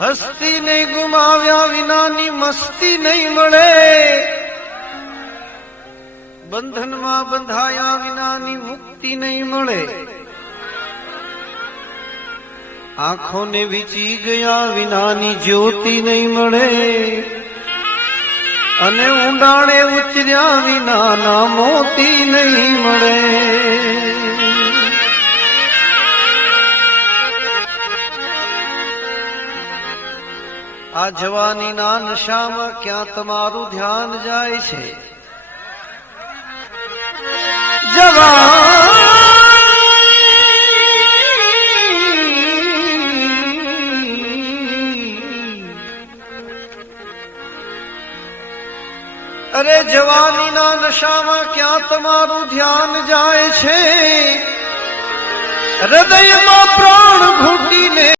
હસ્તી નહીં ગુમાવ્યા વિનાની મસ્તી નહીં મળે, બંધનમાં બંધાયા વિનાની મુક્તિ નહીં મળે, આંખોને વીંચી ગયા વિનાની જ્યોતિ નહીં મળે, અને ઊંડાણે ઉતર્યા વિનાના મોતી નહીં મળે. આ જવાનીના નશામાં ક્યાં તમારું ધ્યાન જાય છે? અરે જવાનીના નશામાં ક્યાં તમારું ધ્યાન જાય છે? હૃદયમાં પ્રાણ ઘૂંટીને